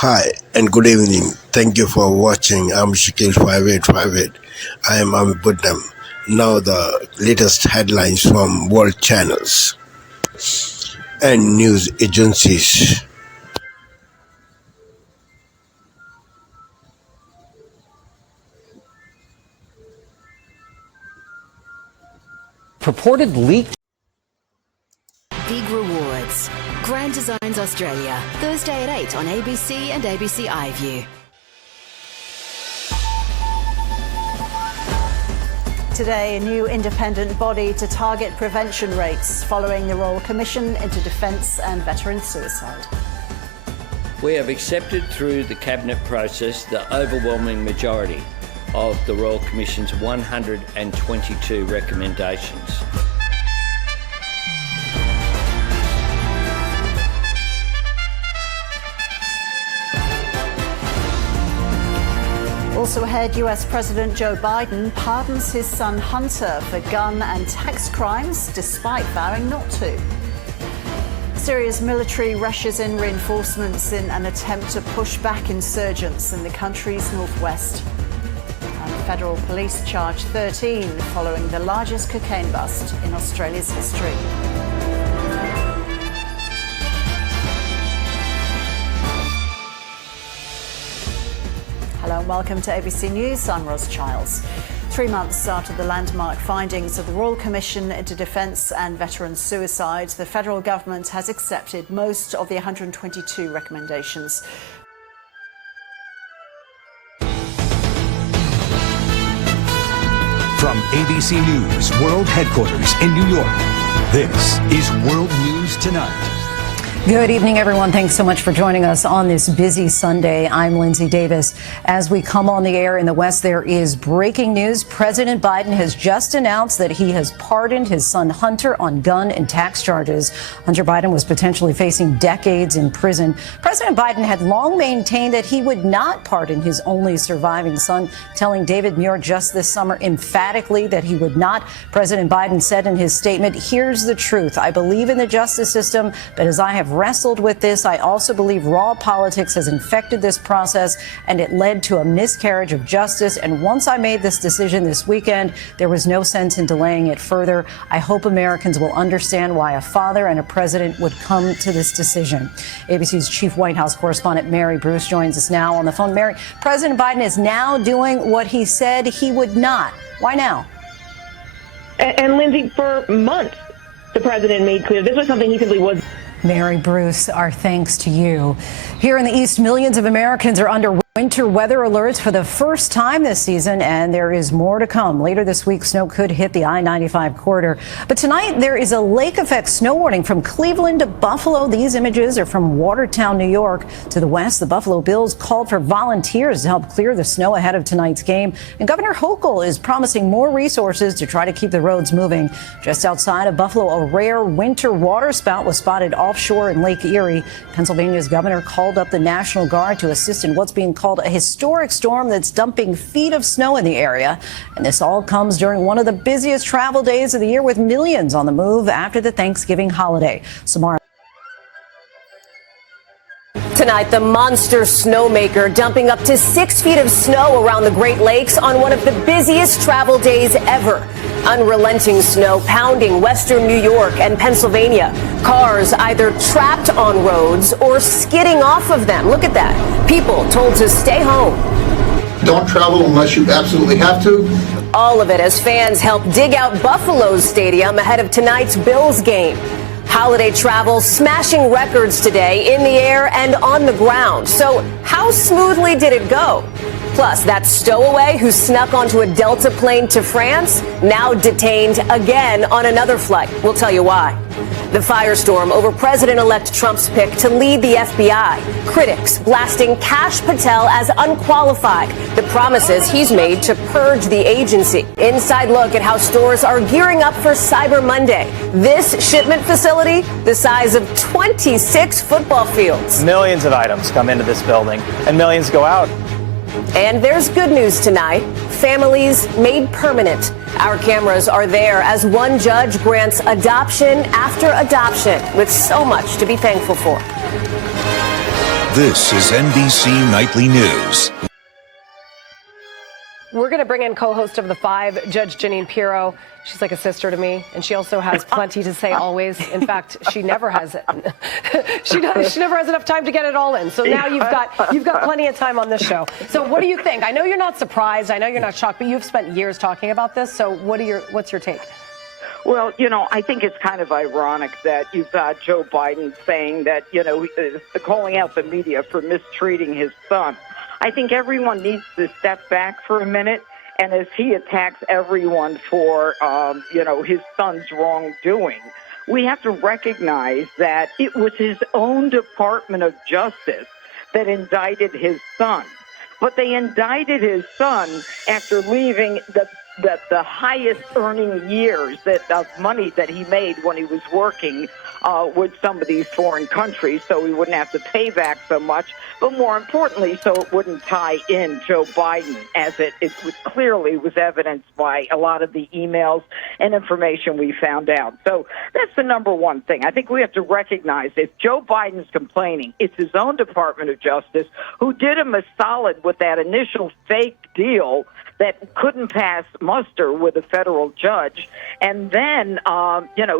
Hi and good evening. Thank you for watching. I'm Shakil 5858. I am Buddham. Now the latest headlines from world channels and news agencies. Purported leaked. Big Rewards. Grand Designs Australia. Thursday at 8 on ABC and ABC iView. Today, a new independent body to target prevention rates following the Royal Commission into Defence and Veteran Suicide. We have accepted through the Cabinet process the overwhelming majority of the Royal Commission's 122 recommendations. Also ahead, US President Joe Biden pardons his son Hunter for gun and tax crimes despite vowing not to. Syria's military rushes in reinforcements in an attempt to push back insurgents in the country's northwest. And federal police charge 13 following the largest cocaine bust in Australia's history. Hello and welcome to ABC News. I'm Ros Childs. 3 months after the landmark findings of the Royal Commission into Defence and Veteran Suicide, the federal government has accepted most of the 122 recommendations. From ABC News World Headquarters in New York, this is World News Tonight. Good evening, everyone. Thanks so much for joining us on this busy Sunday. I'm Lindsay Davis. As we come on the air in the West, there is breaking news. President Biden has just announced that he has pardoned his son Hunter on gun and tax charges. Hunter Biden was potentially facing decades in prison. President Biden had long maintained that he would not pardon his only surviving son, telling David Muir just this summer emphatically that he would not. President Biden said in his statement, "Here's the truth. I believe in the justice system, but as I have wrestled with this, I also believe raw politics has infected this process and it led to a miscarriage of justice. And once I made this decision this weekend, there was no sense in delaying it further. I hope Americans will understand why a father and a president would come to this decision." ABC's chief White House correspondent Mary Bruce joins us now on the phone. Mary, President Biden is now doing what he said he would not. Why now? And Lindsay, for months, the president made clear this was something he simply was. Mary Bruce, our thanks to you. Here in the East, millions of Americans are under winter weather alerts for the first time this season, and there is more to come. Later this week, snow could hit the I-95 corridor. But tonight, there is a lake effect snow warning from Cleveland to Buffalo. These images are from Watertown, New York. To the west, the Buffalo Bills called for volunteers to help clear the snow ahead of tonight's game. And Governor Hochul is promising more resources to try to keep the roads moving. Just outside of Buffalo, a rare winter water spout was spotted offshore in Lake Erie. Pennsylvania's governor called up the National Guard to assist in what's being called a historic storm that's dumping feet of snow in the area. And this all comes during one of the busiest travel days of the year, with millions on the move after the Thanksgiving holiday. Samara. Tonight, the monster snowmaker dumping up to 6 feet of snow around the Great Lakes on one of the busiest travel days ever. Unrelenting snow pounding western New York and Pennsylvania. Cars either trapped on roads or skidding off of them. Look at that. People told to stay home. Don't travel unless you absolutely have to. All of it as fans help dig out Buffalo's stadium ahead of tonight's Bills game. Holiday travel smashing records today in the air and on the ground. So how smoothly did it go? Plus, that stowaway who snuck onto a Delta plane to France, now detained again on another flight. We'll tell you why. The firestorm over President-elect Trump's pick to lead the FBI. Critics blasting Kash Patel as unqualified. The promises he's made to purge the agency. Inside look at how stores are gearing up for Cyber Monday. This shipment facility, the size of 26 football fields. Millions of items come into this building and millions go out. And there's good news tonight. Families made permanent. Our cameras are there as one judge grants adoption after adoption, with so much to be thankful for. This is NBC Nightly News. We're going to bring in co-host of The Five, Judge Jeanine Pirro. She's like a sister to me, and she also has plenty to say always. In fact, she never has it. She never has enough time to get it all in. So now you've got plenty of time on this show. So what do you think? I know you're not surprised. I know you're not shocked, but you've spent years talking about this. So what's your take? Well, I think it's kind of ironic that you've got Joe Biden saying that, calling out the media for mistreating his son. I think everyone needs to step back for a minute. And as he attacks everyone for, his son's wrongdoing, we have to recognize that it was his own Department of Justice that indicted his son. But they indicted his son after leaving the highest earning years of money that he made when he was working with some of these foreign countries, so he wouldn't have to pay back so much, but more importantly, so it wouldn't tie in Joe Biden, as it clearly was evidenced by a lot of the emails and information we found out. So that's the number one thing. I think we have to recognize if Joe Biden's complaining, it's his own Department of Justice who did him a solid with that initial fake deal that couldn't pass muster with a federal judge. And then,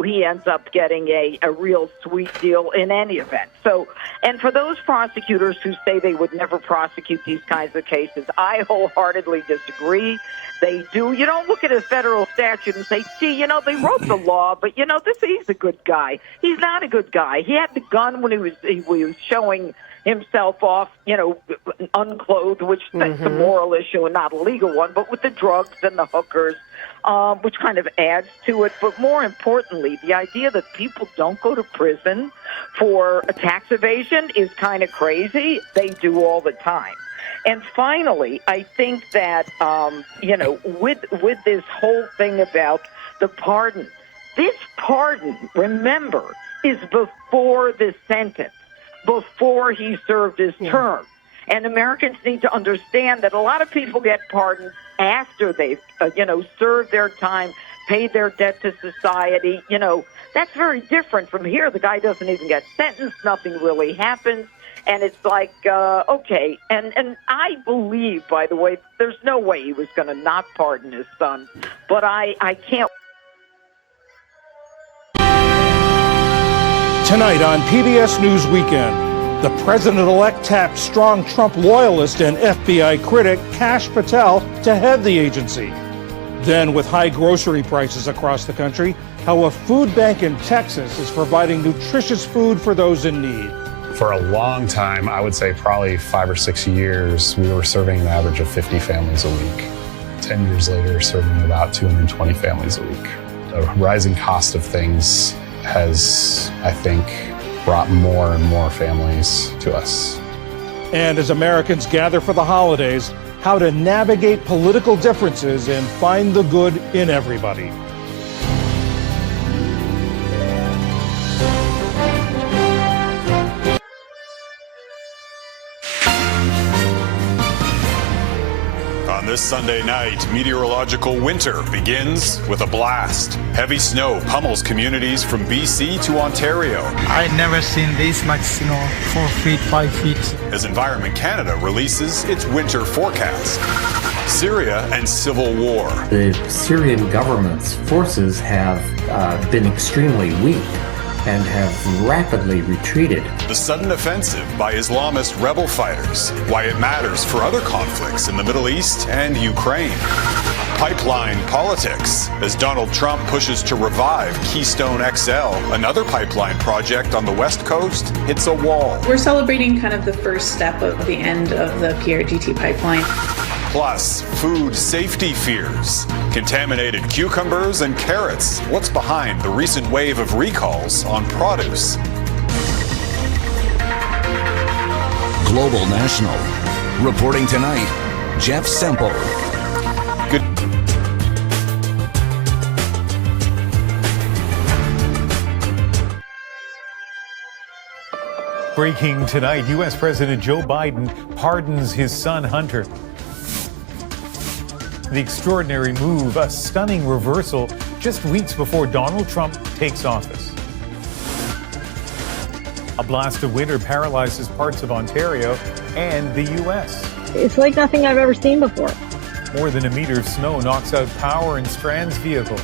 he ends up getting a real sweet deal in any event. So, and for those prosecutors who say they would never prosecute these kinds of cases, I wholeheartedly disagree. They do. You don't look at a federal statute and say, gee, they wrote the law, but, he's a good guy. He's not a good guy. He had the gun when he was showing himself off, unclothed, which that's a moral issue and not a legal one, but with the drugs and the hookers, which kind of adds to it. But more importantly, the idea that people don't go to prison for a tax evasion is kind of crazy. They do all the time. And finally, I think that, with this whole thing about the pardon, this pardon, remember, is before the sentence, before he served his term. And Americans need to understand that a lot of people get pardoned after they've, served their time, paid their debt to society. That's very different from here. The guy doesn't even get sentenced. Nothing really happens. And it's like, okay. And I believe, by the way, there's no way he was going to not pardon his son. But I can't. Tonight on PBS News Weekend, the president-elect tapped strong Trump loyalist and FBI critic Kash Patel to head the agency. Then, with high grocery prices across the country, how a food bank in Texas is providing nutritious food for those in need. For a long time, I would say probably 5 or 6 years, we were serving an average of 50 families a week. 10 years later, serving about 220 families a week. The rising cost of things has, I think, brought more and more families to us. And as Americans gather for the holidays, how to navigate political differences and find the good in everybody. On this Sunday night, meteorological winter begins with a blast. Heavy snow pummels communities from BC to Ontario. I'd never seen this much snow, 4 feet, 5 feet. As Environment Canada releases its winter forecast. Syria and civil war. The Syrian government's forces have been extremely weak and have rapidly retreated. The sudden offensive by Islamist rebel fighters. Why it matters for other conflicts in the Middle East and Ukraine. Pipeline politics as Donald Trump pushes to revive Keystone XL. Another pipeline project on the West Coast hits a wall. We're celebrating kind of the first step of the end of the PRGT pipeline. Plus, food safety fears. Contaminated cucumbers and carrots. What's behind the recent wave of recalls on produce? Global National. Reporting tonight, Jeff Semple. Good. Breaking tonight, U.S. President Joe Biden pardons his son Hunter. The extraordinary move, a stunning reversal just weeks before Donald Trump takes office. A blast of winter paralyzes parts of Ontario and the U.S. It's like nothing I've ever seen before. More than a meter of snow knocks out power in Strand's vehicles.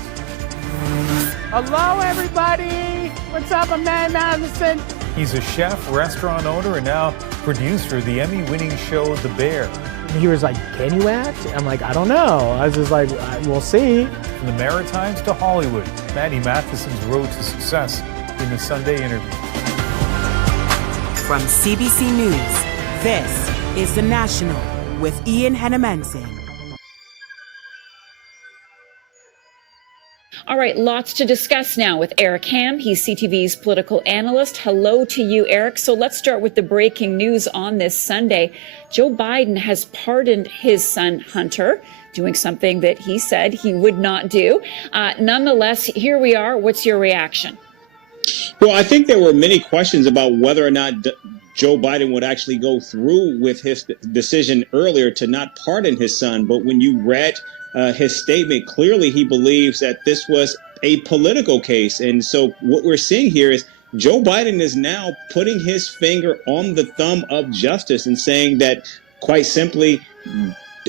Hello, everybody. What's up? I'm Matt Matheson. He's a chef, restaurant owner, and now producer of the Emmy-winning show The Bear. He was like, can you act? I'm like, I don't know. I was just like, we'll see. From the Maritimes to Hollywood, Matty Matheson's road to success in the Sunday interview. From CBC News, this is The National with Ian Hennemanson. All right, lots to discuss now with Eric Ham. He's CTV's political analyst. Hello to you, Eric. So let's start with the breaking news on this Sunday. Joe Biden has pardoned his son, Hunter, doing something that he said he would not do. Nonetheless, here we are. What's your reaction? Well, I think there were many questions about whether or not Joe Biden would actually go through with his decision earlier to not pardon his son. But when you read his statement, clearly he believes that this was a political case. And so what we're seeing here is Joe Biden is now putting his finger on the thumb of justice and saying that, quite simply,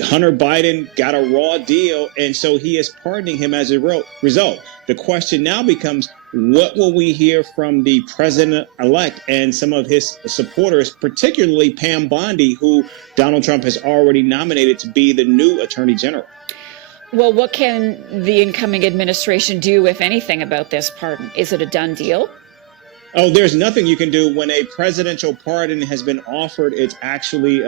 Hunter Biden got a raw deal, and so he is pardoning him as a result. The question now becomes, what will we hear from the president-elect and some of his supporters, particularly Pam Bondi, who Donald Trump has already nominated to be the new attorney general? Well, what can the incoming administration do, if anything, about this pardon? Is it a done deal? Oh, there's nothing you can do when a presidential pardon has been offered. It's actually,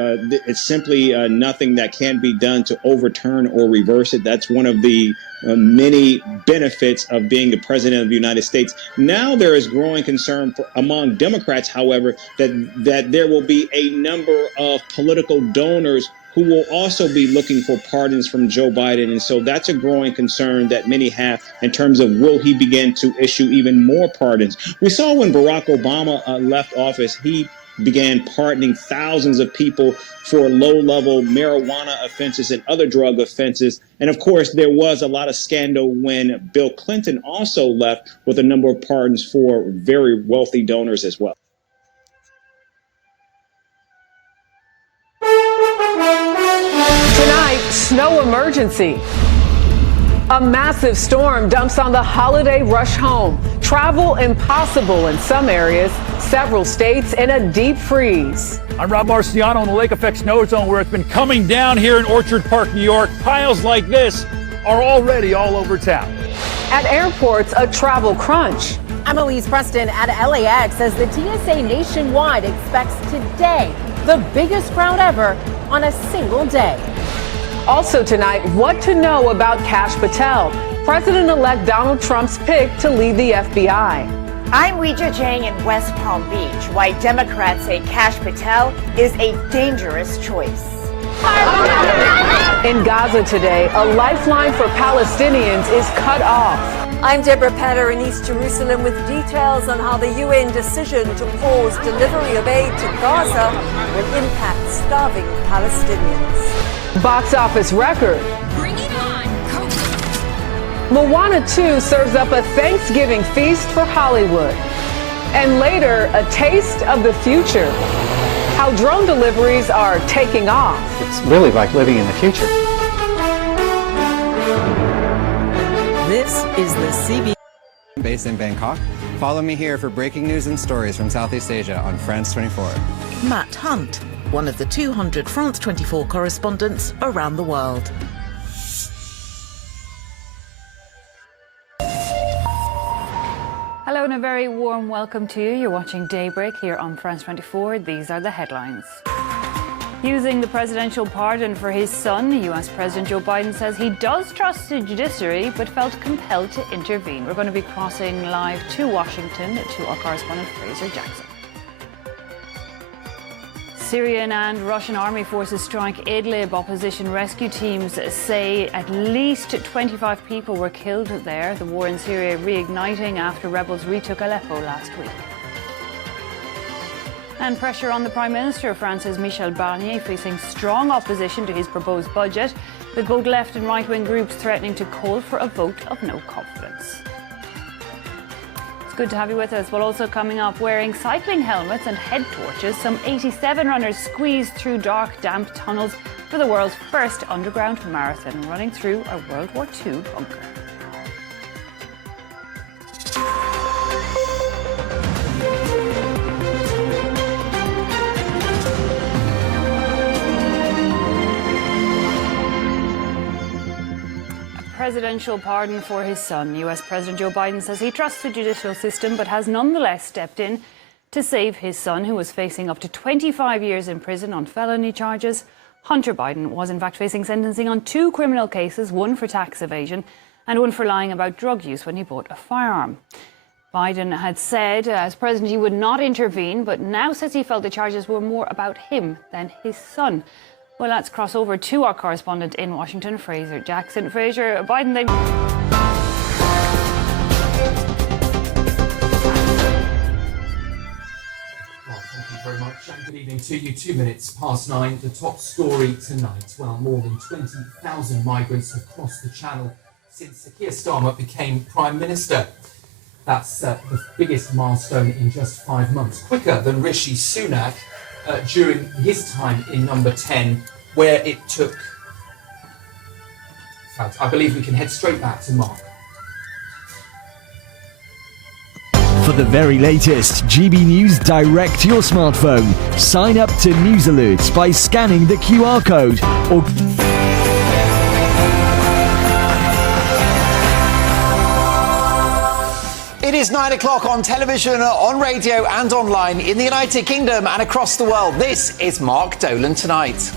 it's simply nothing that can be done to overturn or reverse it. That's one of the many benefits of being the president of the United States. Now there is growing concern among Democrats, however, that there will be a number of political donors who will also be looking for pardons from Joe Biden. And so that's a growing concern that many have in terms of, will he begin to issue even more pardons? We saw when Barack Obama left office, he began pardoning thousands of people for low-level marijuana offenses and other drug offenses. And of course, there was a lot of scandal when Bill Clinton also left with a number of pardons for very wealthy donors as well. Tonight, snow emergency. A massive storm dumps on the holiday rush home. Travel impossible in some areas, several states in a deep freeze. I'm Rob Marciano in the lake effect snow zone, where it's been coming down here in Orchard Park, New York. Piles like this are already all over town. At airports, a travel crunch. Annalise Preston at LAX says the TSA nationwide expects today the biggest crowd ever on a single day. Also tonight, what to know about Kash Patel, President-elect Donald Trump's pick to lead the FBI. I'm Weijia Jiang in West Palm Beach, why Democrats say Kash Patel is a dangerous choice. In Gaza today, a lifeline for Palestinians is cut off. I'm Deborah Patter in East Jerusalem with details on how the UN decision to pause delivery of aid to Gaza will impact starving Palestinians. Box office record. Bring it on, Moana 2 serves up a Thanksgiving feast for Hollywood. And later, a taste of the future. How drone deliveries are taking off. It's really like living in the future. This is the CB. Based in Bangkok. Follow me here for breaking news and stories from Southeast Asia on France 24. Matt Hunt, one of the 200 France 24 correspondents around the world. Hello and a very warm welcome to you. You're watching Daybreak here on France 24. These are the headlines. Using the presidential pardon for his son, US President Joe Biden says he does trust the judiciary but felt compelled to intervene. We're going to be crossing live to Washington to our correspondent Fraser Jackson. Syrian and Russian army forces strike Idlib. Opposition rescue teams say at least 25 people were killed there. The war in Syria reigniting after rebels retook Aleppo last week. And pressure on the Prime Minister of France's Michel Barnier, facing strong opposition to his proposed budget, with both left and right-wing groups threatening to call for a vote of no confidence. Let's Good to have you with us. Well, also coming up, wearing cycling helmets and head torches, some 87 runners squeezed through dark, damp tunnels for the world's first underground marathon, running through a World War II bunker. Presidential pardon for his son. US President Joe Biden says he trusts the judicial system but has nonetheless stepped in to save his son, who was facing up to 25 years in prison on felony charges. Hunter Biden was in fact facing sentencing on 2 criminal cases, one for tax evasion and one for lying about drug use when he bought a firearm. Biden had said as president he would not intervene, but now says he felt the charges were more about him than his son. Well, let's cross over to our correspondent in Washington, Fraser Jackson. Fraser, Biden then... Well, thank you very much, and good evening to you. 2 minutes past 9. The top story tonight. Well, more than 20,000 migrants have crossed the Channel since Sir Keir Starmer became Prime Minister. That's the biggest milestone in just 5 months, quicker than Rishi Sunak during his time in number 10, where it took... In fact, I believe we can head straight back to Mark. For the very latest GB News direct to your smartphone, sign up to News Alerts by scanning the QR code or... It is 9 o'clock on television, on radio and online in the United Kingdom and across the world. This is Mark Dolan Tonight.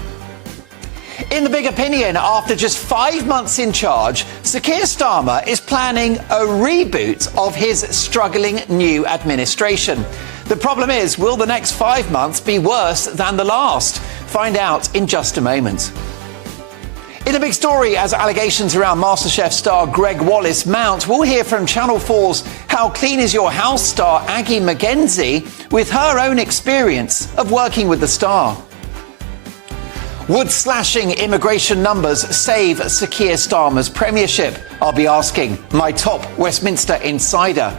In the big opinion, after just 5 months in charge, Sir Keir Starmer is planning a reboot of his struggling new administration. The problem is, will the next 5 months be worse than the last? Find out in just a moment. In a big story, as allegations around MasterChef star Greg Wallace mount, we'll hear from Channel 4's How Clean Is Your House star Aggie McKenzie with her own experience of working with the star. Would slashing immigration numbers save Sir Keir Starmer's premiership? I'll be asking my top Westminster insider.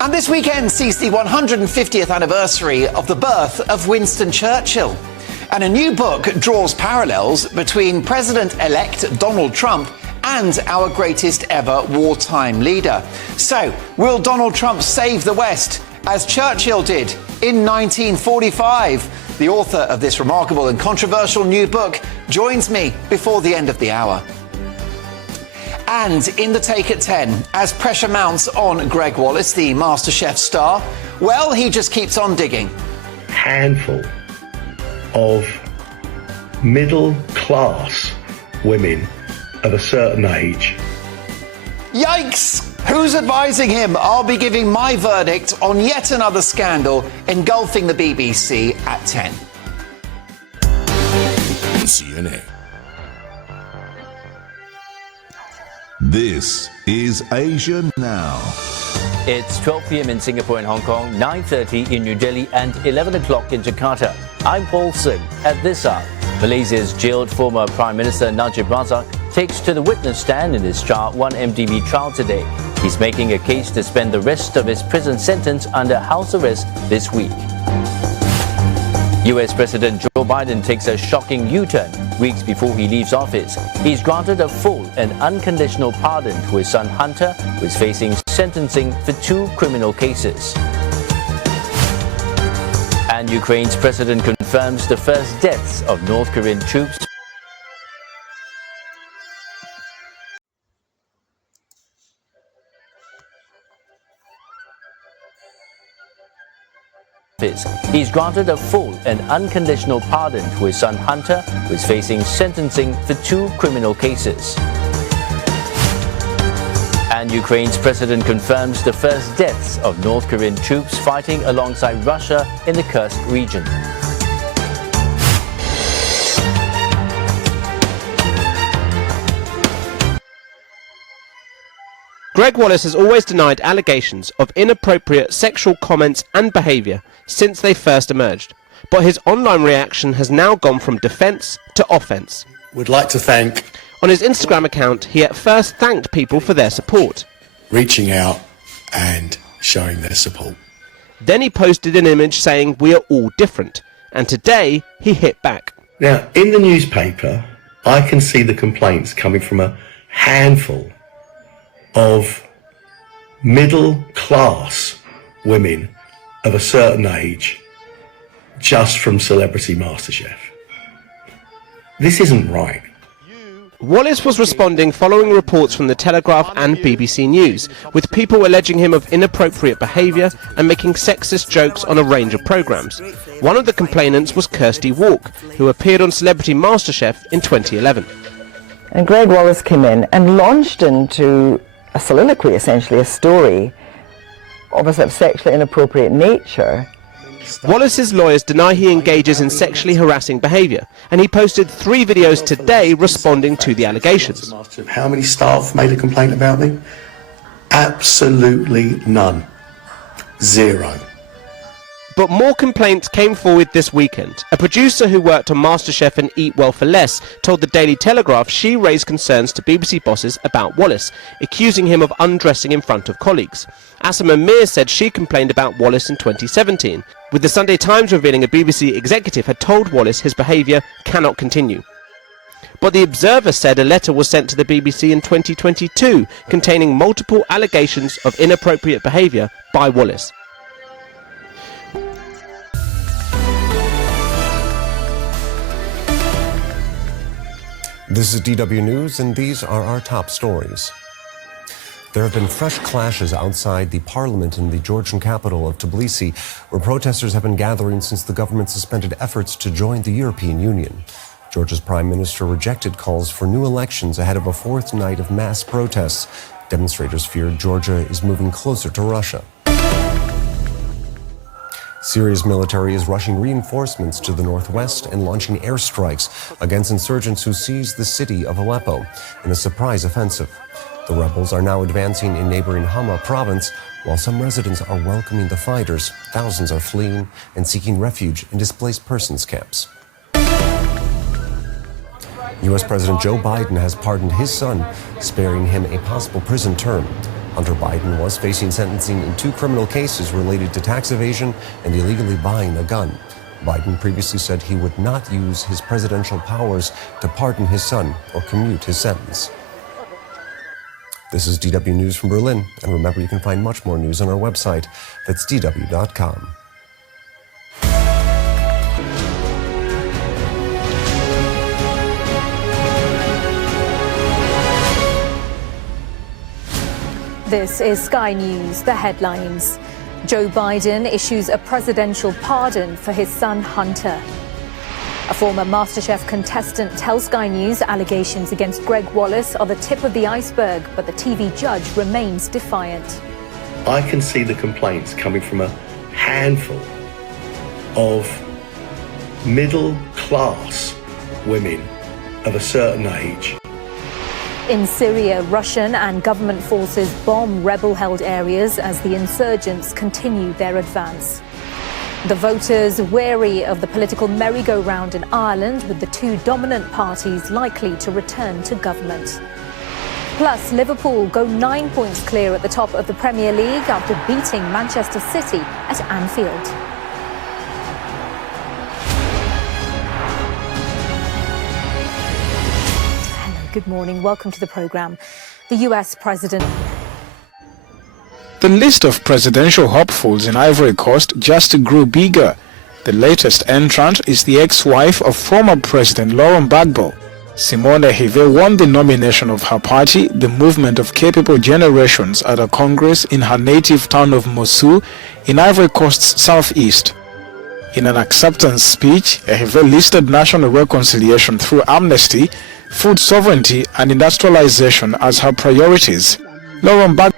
And this weekend sees the 150th anniversary of the birth of Winston Churchill. And a new book draws parallels between President-elect Donald Trump and our greatest ever wartime leader. So, will Donald Trump save the West as Churchill did in 1945? The author of this remarkable and controversial new book joins me before the end of the hour. And in the Take at 10, as pressure mounts on Greg Wallace, the MasterChef star, well, he just keeps on digging. Handful of middle-class women of a certain age. Yikes! Who's advising him? I'll be giving my verdict on yet another scandal engulfing the BBC at 10. CNA. This is Asia Now. It's 12 p.m. in Singapore and Hong Kong, 9:30 in New Delhi and 11 o'clock in Jakarta. I'm Paul Sim. At this hour, Malaysia's jailed former Prime Minister Najib Razak takes to the witness stand in his SHA 1MDB trial today. He's making a case to spend the rest of his prison sentence under house arrest this week. US President Joe Biden takes a shocking U-turn weeks before he leaves office. He's granted a full and unconditional pardon to his son Hunter, who is facing sentencing for 2 criminal cases. And Ukraine's president confirms the first deaths of North Korean troops. He's granted a full and unconditional pardon to his son Hunter, who is facing sentencing for 2 criminal cases. And Ukraine's president confirms the first deaths of North Korean troops fighting alongside Russia in the Kursk region. Greg Wallace has always denied allegations of inappropriate sexual comments and behaviour since they first emerged, but his online reaction has now gone from defence to offence. Would like to thank... On his Instagram account, he at first thanked people for their support. Reaching out and showing their support. Then he posted an image saying, "We are all different." And today, he hit back. Now, in the newspaper, I can see the complaints coming from a handful of middle-class women of a certain age just from Celebrity MasterChef. This isn't right. Wallace was responding following reports from the Telegraph and BBC News, with people alleging him of inappropriate behaviour and making sexist jokes on a range of programmes. One of the complainants was Kirsty Walk, who appeared on Celebrity MasterChef in 2011. And Greg Wallace came in and launched into a soliloquy, essentially a story of a sort of sexually inappropriate nature. Wallace's lawyers deny he engages in sexually harassing behaviour, and he posted 3 videos today responding to the allegations. How many staff made a complaint about me? Absolutely none. 0. But more complaints came forward this weekend. A producer who worked on MasterChef and Eat Well for Less told the Daily Telegraph she raised concerns to BBC bosses about Wallace, accusing him of undressing in front of colleagues. Asama Mir said she complained about Wallace in 2017, with the Sunday Times revealing a BBC executive had told Wallace his behaviour cannot continue. But the Observer said a letter was sent to the BBC in 2022 containing multiple allegations of inappropriate behaviour by Wallace. This is DW News, and these are our top stories. There have been fresh clashes outside the parliament in the Georgian capital of Tbilisi, where protesters have been gathering since the government suspended efforts to join the European Union. Georgia's prime minister rejected calls for new elections ahead of a 4th night of mass protests. Demonstrators fear Georgia is moving closer to Russia. Syria's military is rushing reinforcements to the northwest and launching airstrikes against insurgents who seized the city of Aleppo in a surprise offensive. The rebels are now advancing in neighboring Hama province. While some residents are welcoming the fighters, thousands are fleeing and seeking refuge in displaced persons camps. U.S. President Joe Biden has pardoned his son, sparing him a possible prison term. Hunter Biden was facing sentencing in 2 criminal cases related to tax evasion and illegally buying a gun. Biden previously said he would not use his presidential powers to pardon his son or commute his sentence. This is DW News from Berlin, and remember you can find much more news on our website. That's dw.com. This is Sky News, the headlines. Joe Biden issues a presidential pardon for his son Hunter. A former MasterChef contestant tells Sky News allegations against Greg Wallace are the tip of the iceberg, but the TV judge remains defiant. I can see the complaints coming from a handful of middle-class women of a certain age. In Syria, Russian and government forces bomb rebel-held areas as the insurgents continue their advance. The voters wary of the political merry-go-round in Ireland, with the 2 dominant parties likely to return to government. Plus, Liverpool go 9 points clear at the top of the Premier League after beating Manchester City at Anfield. Good morning. Welcome to the programme. The US President. The list of presidential hopefuls in Ivory Coast just grew bigger. The latest entrant is the ex-wife of former President Laurent Gbagbo. Simone Hive won the nomination of her party, the Movement of Capable Generations, at a congress in her native town of Mosul in Ivory Coast's southeast. In an acceptance speech, Hive listed national reconciliation through amnesty, food sovereignty and industrialization as her priorities. Laurent Gbagbo,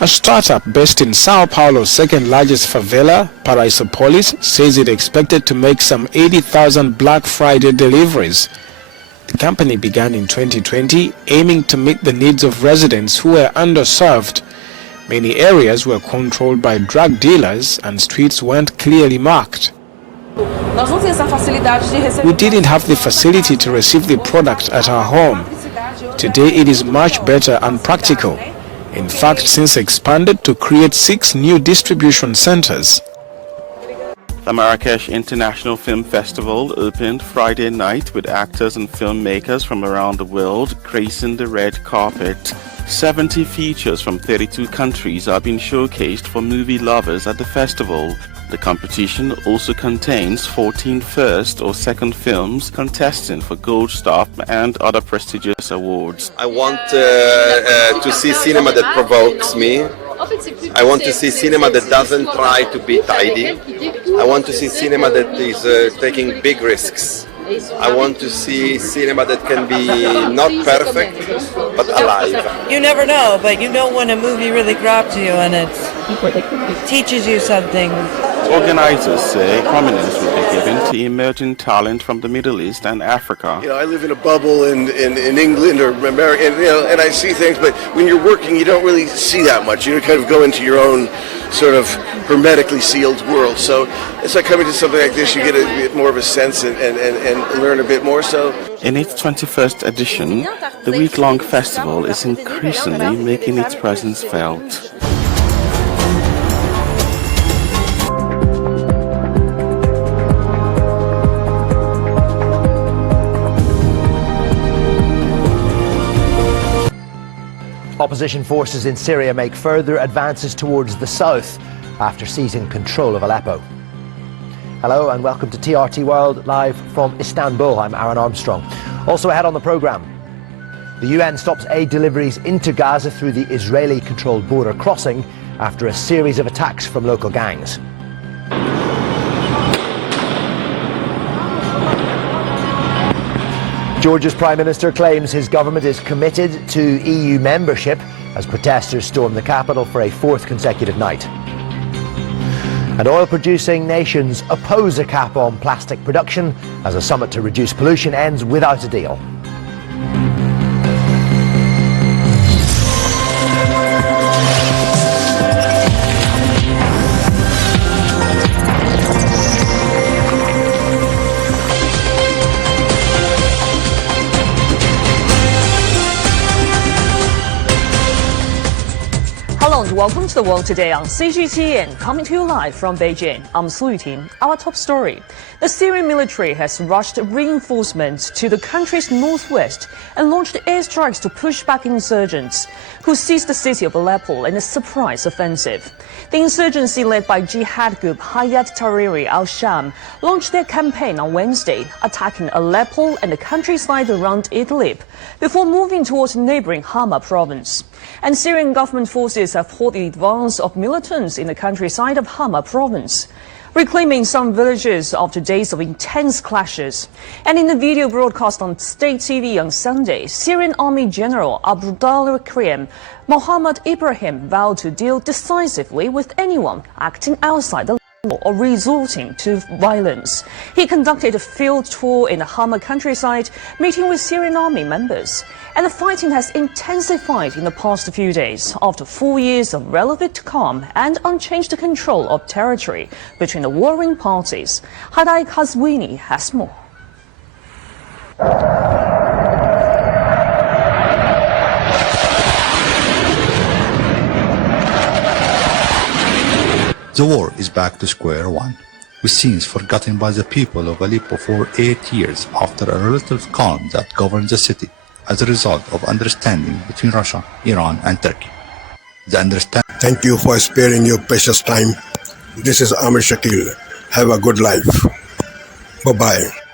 a startup based in Sao Paulo's second largest favela, Paraísopolis, says it expected to make some 80,000 Black Friday deliveries. The company began in 2020, aiming to meet the needs of residents who were underserved. Many areas were controlled by drug dealers and streets weren't clearly marked. We didn't have the facility to receive the product at our home. Today it is much better and practical. In fact, since expanded to create 6 new distribution centers. The Marrakesh International Film Festival opened Friday night with actors and filmmakers from around the world gracing the red carpet. 70 features from 32 countries are being showcased for movie lovers at the festival. The competition also contains 14 first or second films contesting for Gold Star and other prestigious awards. I want to see cinema that provokes me. I want to see cinema that doesn't try to be tidy. I want to see cinema that is taking big risks. I want to see cinema that can be not perfect, but alive. You never know, but you know when a movie really grabs you and it teaches you something. Organizers say prominence will be given to emerging talent from the Middle East and Africa. You know, I live in a bubble in England or America, and I see things, but when you're working, you don't really see that much. You kind of go into your own sort of hermetically sealed world. So it's like coming to something like this, you get a bit more of a sense and learn a bit more. So in its 21st edition, the week-long festival is increasingly making its presence felt. Opposition forces in Syria make further advances towards the south after seizing control of Aleppo. Hello and welcome to TRT World, live from Istanbul. I'm Aaron Armstrong. Also ahead on the programme, the UN stops aid deliveries into Gaza through the Israeli-controlled border crossing after a series of attacks from local gangs. Georgia's Prime Minister claims his government is committed to EU membership as protesters storm the capital for a 4th consecutive night. And oil-producing nations oppose a cap on plastic production as a summit to reduce pollution ends without a deal. Hello and welcome to the World Today on CGTN, coming to you live from Beijing. I'm Su Yuting. Our top story. The Syrian military has rushed reinforcements to the country's northwest and launched airstrikes to push back insurgents who seized the city of Aleppo in a surprise offensive. The insurgency led by jihad group Hayat Tahrir al-Sham launched their campaign on Wednesday, attacking Aleppo and the countryside around Idlib before moving towards neighboring Hama province. And Syrian government forces have halted the advance of militants in the countryside of Hama province, reclaiming some villages after days of intense clashes. And in a video broadcast on state TV on Sunday, Syrian Army General Abdullah Krem Mohammed Ibrahim vowed to deal decisively with anyone acting outside the law or resorting to violence. He conducted a field tour in the Hama countryside, meeting with Syrian army members. And the fighting has intensified in the past few days after 4 years of relative calm and unchanged control of territory between the warring parties. Hadai Kazwini has more. The war is back to square one, with scenes forgotten by the people of Aleppo for 8 years after a relative calm that governed the city as a result of understanding between Russia, Iran and Turkey. Thank you for sparing your precious time. This is Amir Shakil. Have a good life. Bye-bye.